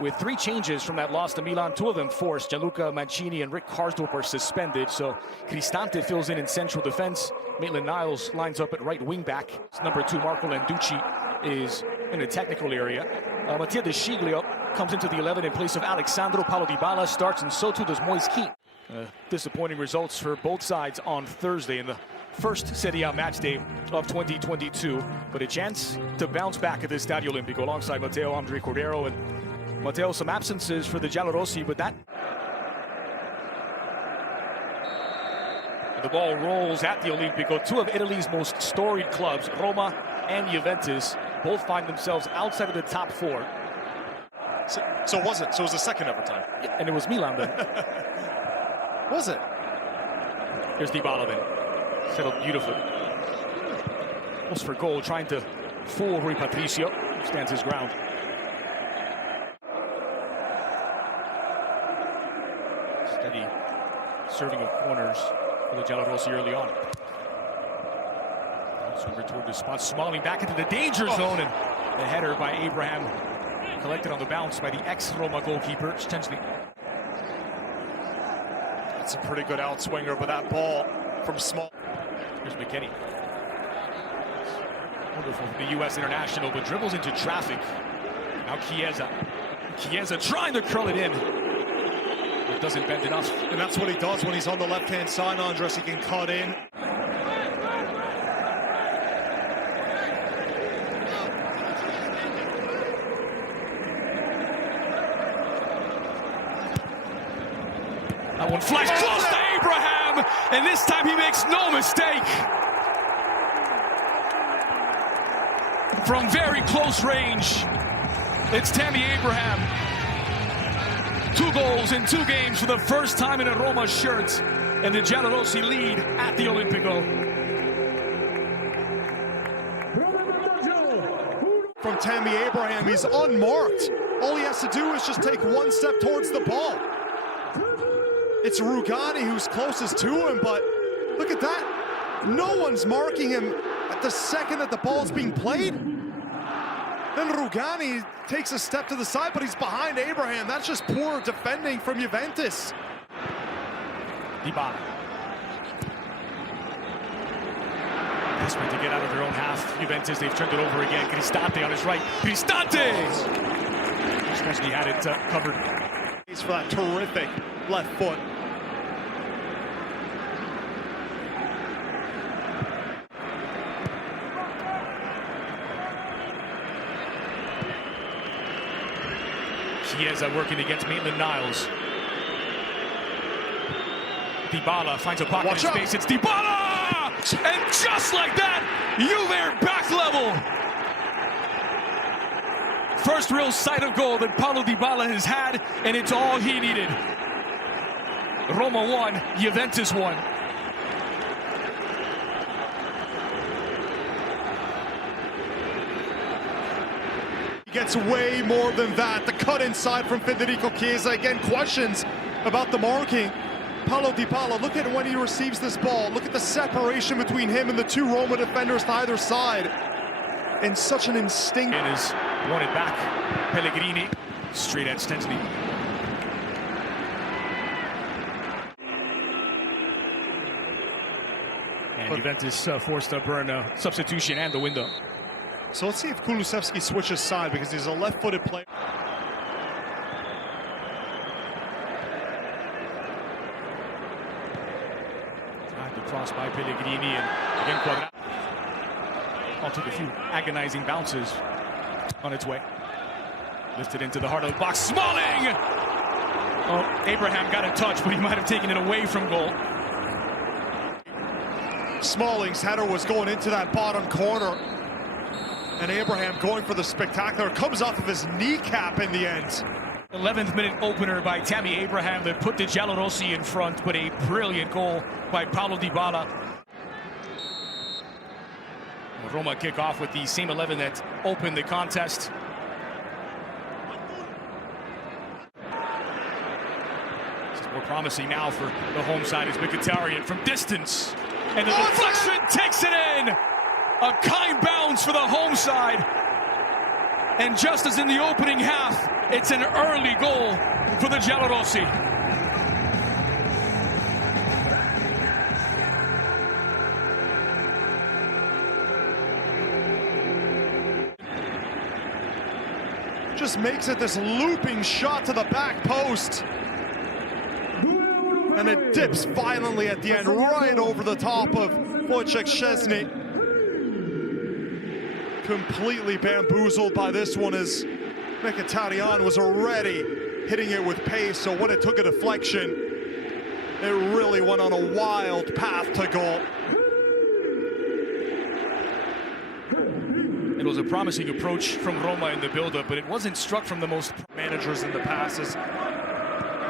with 3 changes from that loss to Milan. 2 of them forced. Gianluca Mancini and Rick Karsdorp are suspended, so Cristante fills in central defense. Maitland-Niles lines up at right wing back. Number 2, Marco Landucci, is in a technical area. Mattia De Sciglio comes into the 11 in place of Alexandro. Paulo Dybala starts, and so too does Moise Kean. Disappointing results for both sides on Thursday in the first Serie A match day of 2022, but a chance to bounce back at this Stadio Olimpico alongside Matteo Andre Cordero. And Matteo, some absences for the Giallorossi, but that... The ball rolls at the Olimpico. 2 of Italy's most storied clubs, Roma and Juventus, both find themselves outside of the top 4. So was it? So it was the second overtime? Yeah, and it was Milan then. Was it? Here's Dybala then. Settled beautifully. Goes for goal, trying to fool Rui Patricio. Stands his ground. Steady serving of corners for the Giallorossi early on. Swing toward the spot. Smalling back into the danger zone, and the header by Abraham collected on the bounce by the ex-Roma goalkeeper, Szczęsny. That's a pretty good outswinger, but that ball from small. Here's McKennie. Wonderful for the U.S. international, but dribbles into traffic. Now Chiesa. Chiesa trying to curl it in. But doesn't bend enough. And that's what he does when he's on the left-hand side, Andres. He can cut in. That one flies close to Abraham, and this time he makes no mistake. From very close range, it's Tammy Abraham. 2 goals in 2 games for the first time in a Roma shirt, and the Giallorossi lead at the Olimpico. From Tammy Abraham, he's unmarked. All he has to do is just take 1 step towards the ball. It's Rugani who's closest to him, but look at that. No one's marking him at the second that the ball's being played. Then Rugani takes a step to the side, but he's behind Abraham. That's just poor defending from Juventus. Dybala. Desperate to get out of their own half. Juventus, they've turned it over again. Cristante on his right. Cristante! Szczęsny had it covered. He's for that terrific left foot. Chiesa working against Maitland-Niles. Dybala finds a pocket in space. It's Dybala! And just like that, Juve are back level. First real sight of goal that Paulo Dybala has had, and it's all he needed. Roma 1, Juventus 1. Gets way more than that. The cut inside from Federico Chiesa. Again, questions about the marking. Paulo Dybala, look at when he receives this ball. Look at the separation between him and the 2 Roma defenders to either side. And such an instinct. And is won it back. Pellegrini straight at Szczęsny. And Juventus forced to burn a substitution and the window. So let's see if Kulusevski switches side, because he's a left-footed player. Tried to cross by Pellegrini, and again Quadrado. All took a few agonizing bounces on its way. Lifted into the heart of the box. Smalling! Oh, Abraham got a touch, but he might have taken it away from goal. Smalling's header was going into that bottom corner. And Abraham going for the spectacular. Comes off of his kneecap in the end. 11th minute opener by Tammy Abraham that put the Giallorossi in front, but a brilliant goal by Paulo Dybala. Roma kick off with the same 11 that opened the contest. This is more promising now for the home side as Mkhitaryan from distance. And the deflection takes it in! A kind bounce for the home side. And just as in the opening half, it's an early goal for the Giallorossi. Just makes it this looping shot to the back post. And it dips violently at the end, right over the top of Wojciech Szczesny. Completely bamboozled by this one as Mkhitaryan was already hitting it with pace, so when it took a deflection, it really went on a wild path to goal. It was a promising approach from Roma in the build-up, but it wasn't struck from the most Managers in the past is,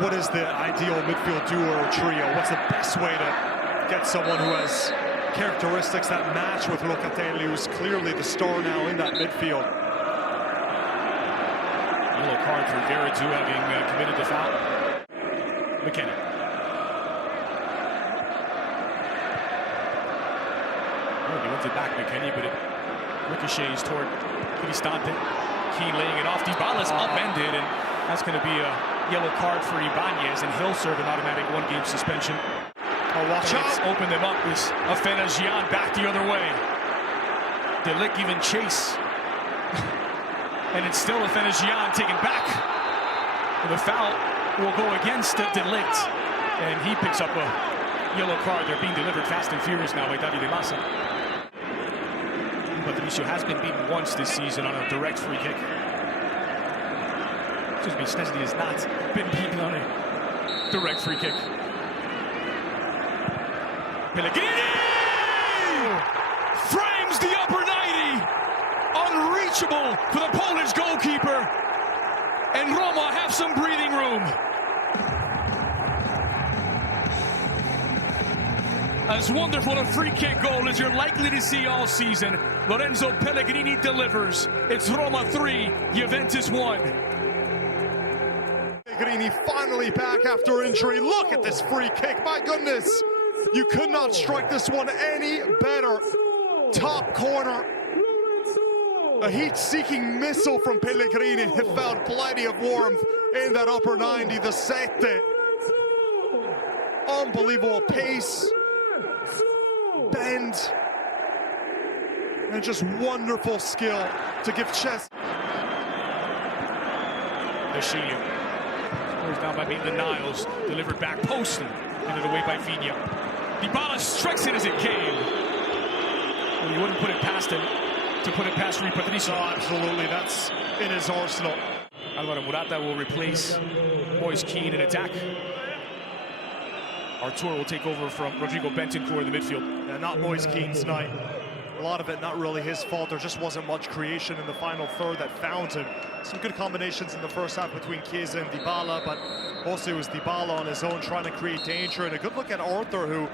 what is the ideal midfield duo or trio? What's the best way to get someone who has characteristics that match with Locatelli, who's clearly the star now in that midfield? Yellow card for Veretout having committed the foul. McKenna. Oh, he wins it back, McKenna, but it ricochets toward Cristante. Keane laying it off. Dybala's upended, and that's going to be a yellow card for Ibanez, and he'll serve an automatic one-game suspension. Oh, watch out! Open them up. This Afena-Gyan back the other way. De Ligt even chase. And it's still Afena-Gyan taken back. And the foul will go against De Ligt. And he picks up a yellow card. They're being delivered fast and furious now by Davide Massa. Patricio has been beaten once this season on a direct free kick. Excuse me, Szczesny has not been beaten on a direct free kick. Pellegrini frames the upper 90. Unreachable for the Polish goalkeeper. And Roma have some breathing room. As wonderful a free kick goal as you're likely to see all season, Lorenzo Pellegrini delivers. It's Roma 3, Juventus 1. Pellegrini finally back after injury. Look at this free kick, my goodness. You could not strike this one any better. Top corner. A heat-seeking missile from Pellegrini. It found plenty of warmth in that upper 90, the sette. Unbelievable pace. Bend. And just wonderful skill to give chest. Nashilio. Scores down by Maitland-Niles. Delivered back post and handed away by Vigna. Dybala strikes it as it came. Well, you wouldn't put it past him to put it past Rui Patricio. Oh, absolutely, that's in his arsenal. Alvaro Morata will replace Moise Keane in attack. Artur will take over from Rodrigo Bentancur in the midfield. Yeah, not Moise Keane's night. A lot of it not really his fault. There just wasn't much creation in the final third that found him. Some good combinations in the first half between Chiesa and Dybala, but mostly it was Dybala on his own trying to create danger. And a good look at Arthur, who...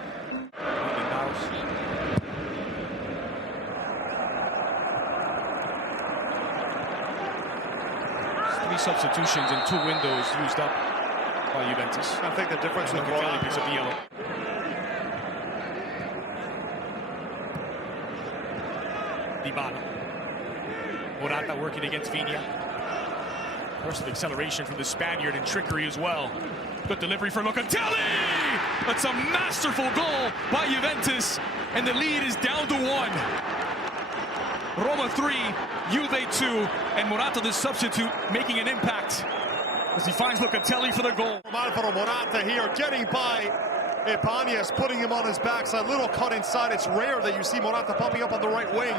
Three substitutions and 2 windows used up by Juventus. I think the difference with Morata picks up the yellow. Dybala. Morata working against Vigna. Burst of acceleration from the Spaniard and trickery as well. Good delivery for Locatelli! That's a masterful goal by Juventus, and the lead is down to 1. Roma 3, Juve 2, and Morata, the substitute, making an impact as he finds Locatelli for the goal. Alvaro Morata here, getting by Ibanez, putting him on his backside. Little cut inside. It's rare that you see Morata popping up on the right wing,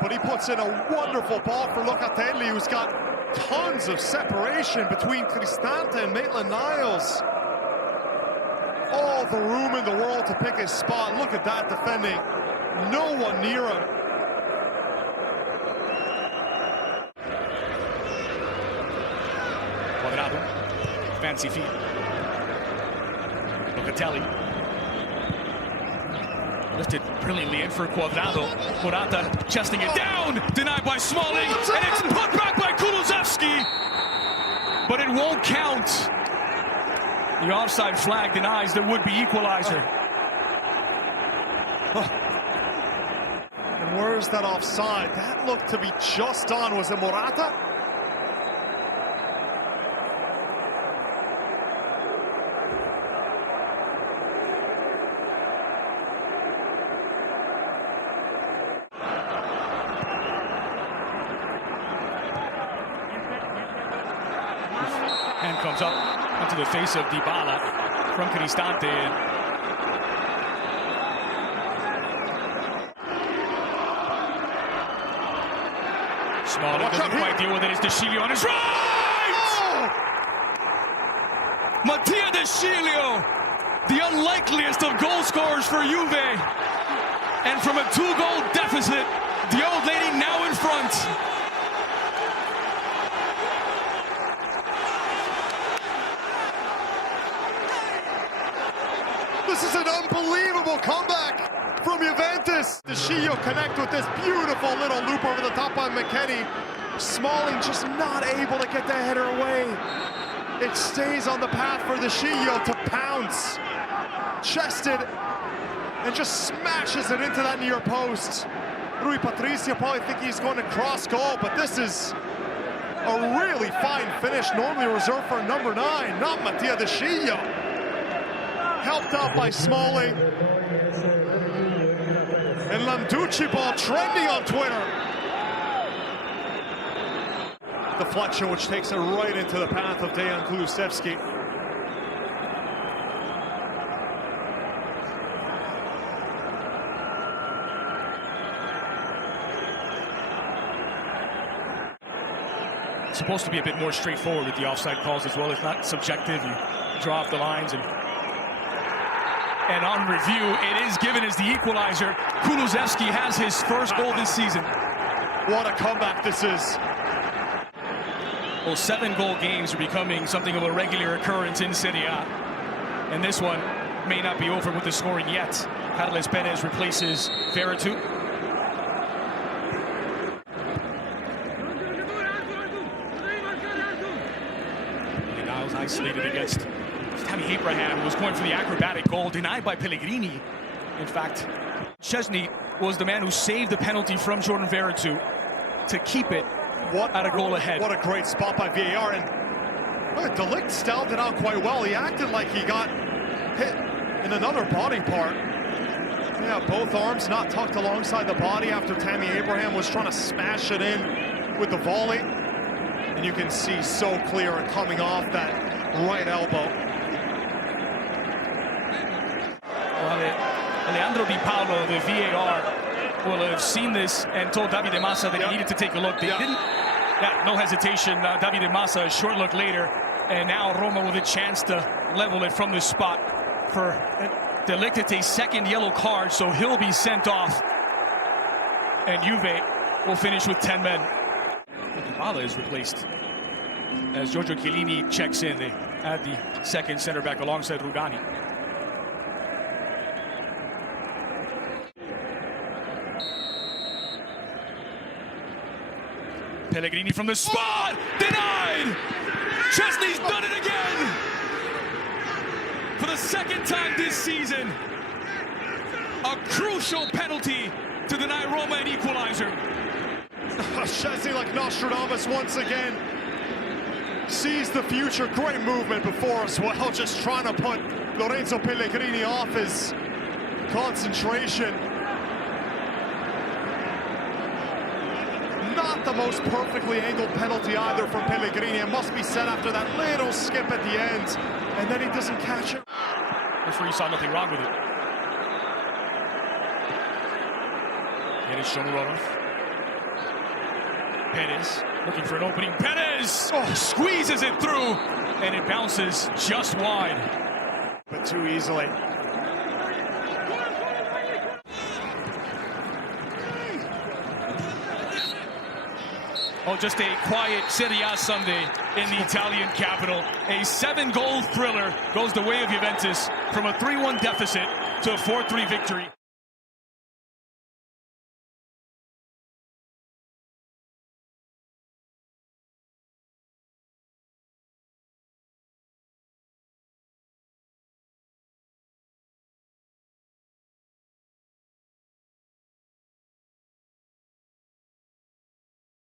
but he puts in a wonderful ball for Locatelli, who's got tons of separation between Cristante and Maitland-Niles. All the room in the world to pick his spot. Look at that defending. No one near him. Quadrado, fancy feet. Locatelli. Lifted brilliantly in for Quadrado. Morata chesting it down, denied by Smalling, and it's put back by Kulusevski. But it won't count. The offside flag denies the would-be equalizer. Where's that offside? That looked to be just on. Was it Morata? Hand comes up onto the face of Dybala from Cristante. Smalling doesn't quite deal with it. It's De Sciglio on his right! Oh! Mattia De Sciglio, the unlikeliest of goal scorers for Juve. And from a 2-goal deficit, the old lady now in front. This is an unbelievable comeback from Juventus. De Sciglio connect with this beautiful little loop over the top on McKennie. Smalling just not able to get the header away. It stays on the path for De Sciglio to pounce. Chested and just smashes it into that near post. Rui Patricio probably think he's going to cross goal, but this is a really fine finish, normally reserved for number 9, not Mattia De Sciglio. Helped out by Smalling. And Landucci ball trending on Twitter. Deflection which takes it right into the path of Dejan Kulusevski. It's supposed to be a bit more straightforward with the offside calls as well. It's not subjective. You draw off the lines and on review, it is given as the equalizer. Kulusevski has his first goal this season. What a comeback this is. Well, 7-goal games are becoming something of a regular occurrence in Serie A. And this one may not be over with the scoring yet. Carles Perez replaces Veretout. Niles isolated against Tammy Abraham, who was going for the acrobatic goal, denied by Pellegrini. In fact, Szczesny was the man who saved the penalty from Jordan Veretout to keep it at a goal ahead. What a great spot by VAR. And De Ligt stalled it out quite well. He acted like he got hit in another body part. Yeah, both arms not tucked alongside the body after Tammy Abraham was trying to smash it in with the volley. And you can see so clear it coming off that right elbow. Leandro Di Paolo, the VAR, will have seen this and told Davide Massa that he needed to take a look. They didn't. No hesitation. Davide Massa, a short look later, and now Roma with a chance to level it from this spot. For De Ligt, it's a second yellow card, so he'll be sent off. And Juve will finish with 10 men. Dybala is replaced as Giorgio Chiellini checks in. They add the second center back alongside Rugani. Pellegrini from the spot, denied! Szczesny's done it again! For the second time this season, a crucial penalty to deny Roma an equalizer. Szczesny, like Nostradamus once again, sees the future. Great movement before as well, just trying to put Lorenzo Pellegrini off his concentration. Not the most perfectly angled penalty either from Pellegrini. It must be said after that little skip at the end, and then he doesn't catch it. That's where you saw nothing wrong with it. It is Shomurodov. Perez looking for an opening. Perez squeezes it through, and it bounces just wide. But too easily. Oh, just a quiet Serie A Sunday in the Italian capital. A 7-goal thriller goes the way of Juventus from a 3-1 deficit to a 4-3 victory.